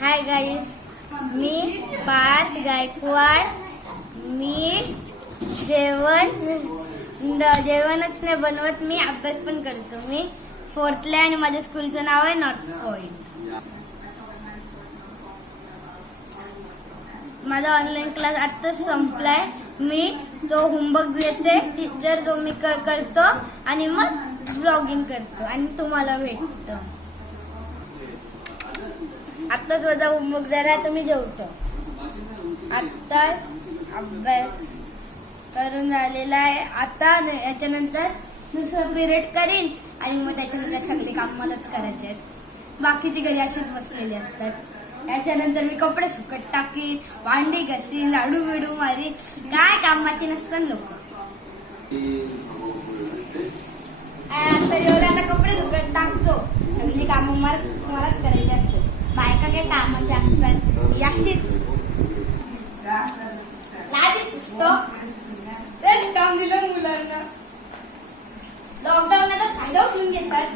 Hi guys, मी पार्थ गायकवाड. मी जेवणच नाही बनवत, मी अभ्यास पण करतो. मी 4th आणि माझ्या स्कूलचं नाव आहे नॉर्थ पॉइंट. माझा ऑनलाईन क्लास आत्ताच संपलाय. मी तो होमवर्क देते टीचर, तो मी करतो आणि मग ब्लॉगिंग करतो आणि तुम्हाला भेटतो. आत्ताच माझा होमवर्क झाला, तर मी जेवतो. आत्ताच अभ्यास करून राहिलेला आहे. आता याच्यानंतर दुसरा पिरियड करीन आणि मग त्याच्यानंतर सगळे काम मलाच करायचे आहेत. बाकीची घरी अशीच बसलेली असतात. याच्यानंतर मी कपडे सुकत टाकीन, भांडी घासीन, लाडू बिडू मारीन. काय कामाची नसतात लोक. आता जेवढ्याला कपडे सुकत टाकतो, सगळी कामं मलाच करायची असतात. बायका काही कामाचे असतात. याशीच काम दिलं मुलांना. लॉकडाऊनचा फायदा उचलून घेतात.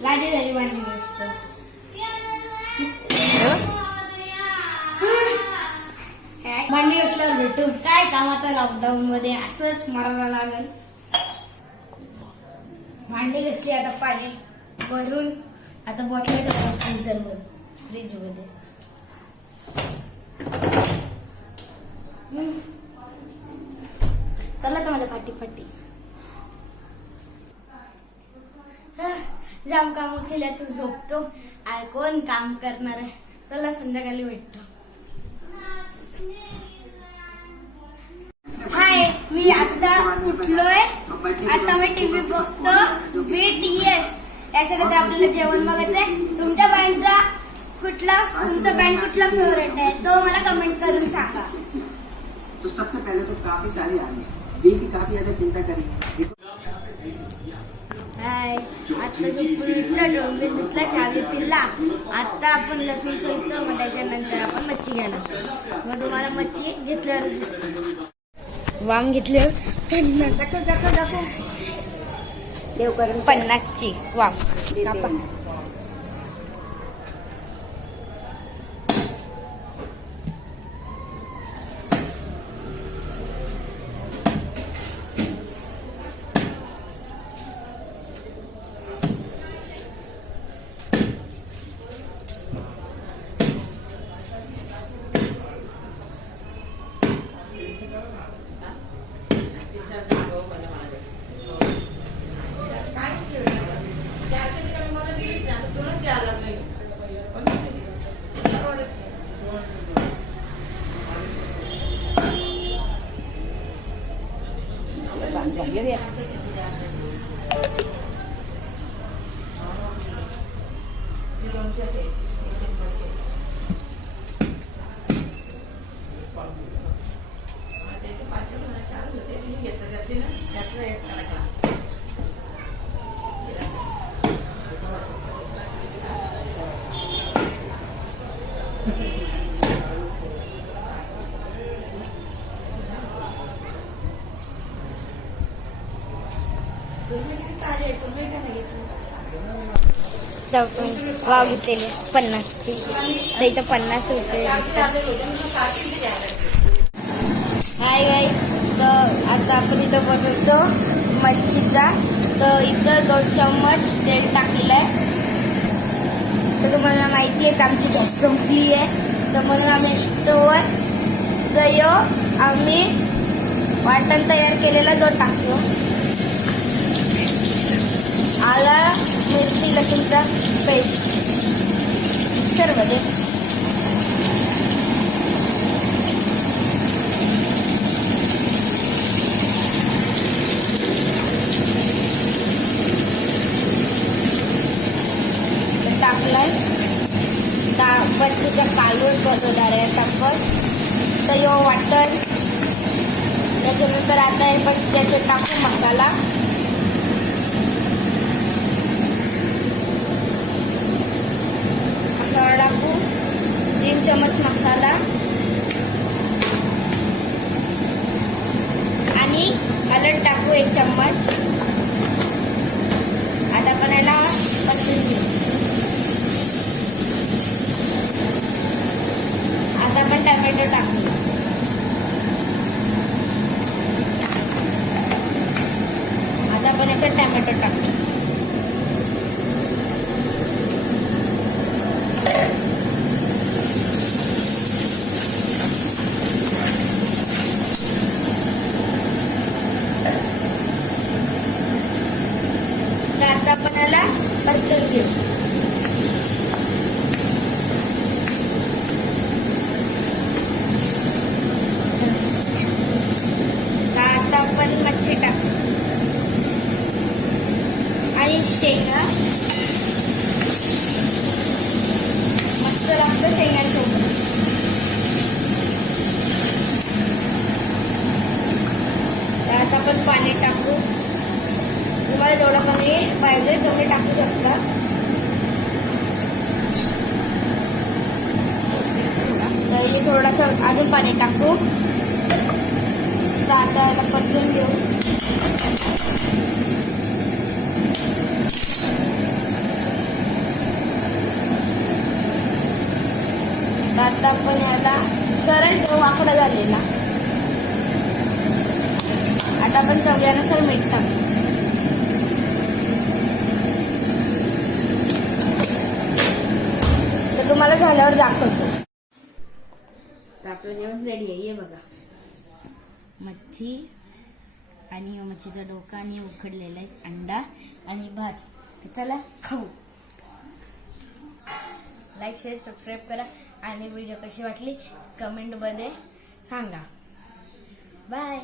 लादी झाली भांडी मस्त. भांडी असल्यावर भेटून काय काम आता लॉकडाऊन मध्ये असंच मारायला लागल. भांडी घासली, आता पाणी भरून आता बॉटल फ्रीज मध्ये. चला तर माझ्या फाटी जाम काम केल्या तर झोपतो. कोण काम करणार आहे. चला संध्याकाळी भेटतो. हाय, मी आता उठलोय. आता मी टीव्ही बघतो. BTS. याच्यानंतर आपल्याला जेवण बघायचंय. तुमच्या बँडचा तुमचा बँड कुठला फेवरेट आहे तो मला कमेंट करून सांगा. तो सबसे पहले तो काफी सारी आई है, काफी ज्यादा चिंता करी. हाय, आता जो पुढचा डोंबी धुतला, चावी पिल्ला. आता आपण लसूण सोलतो, मग त्याच्यानंतर आपण मच्छी घ्यायला. मग तुम्हाला मच्छी घेतल्यावर वाम घेतल्यावर 50ची वाम कापा. वाव घेतलेली 50ची. तर इथं 50 रुपये. हाय गाईस, तर आता आपण इथं बनवतो मच्छीचा. तर इथं 2 चम्मच तेल टाकलेलं आहे. तर तुम्हाला माहिती आहे की आमची गॅस संपली आहे, तर म्हणून आम्ही स्टोवर आम्ही वाटण तयार केलेला जो टाकतो. आला, मिरची, लसूणचा पेस्ट मिक्सरमध्ये. टाकलाय बच्चूच्या कालवड बनवणार आहे आपण. तर यो वाटण. त्याच्यानंतर आता हे पण त्याच्यात टाकू मसाला. टाकू 3 चम्मच मसाला आणि हळद टाकू 1 चम्मच. आता बनायला पसरून घेऊ. आता आपण याला परतून घेऊ. आता आपण मच्छी टाकू आणि शेंगा. मस्त लागतं शेंगांसोबत. त्यात आपण पाणी टाकू. तुम्हाला जेवढं पाणी पाहिजे तेवढे टाकू शकता. तर मी थोडंसं अजून पाणी टाकू. तर आता याला परतून घेऊ. तर आता आपण याला सरळ ठेवू वाकडा झालेला. आता आपण चवीनुसार मीठ टाकू. तर तुम्हाला झाल्यावर दाखवतो. तर आपलं जेवण रेडी आहे. हे बघा, मच्छी आणि मच्छीचा डोका आणि उकडलेला एक अंडा आणि भात. तर चला खाऊ. लाईक शेअर सबस्क्राईब करा आणि व्हिडिओ कशी वाटली कमेंटमध्ये सांगा. बाय.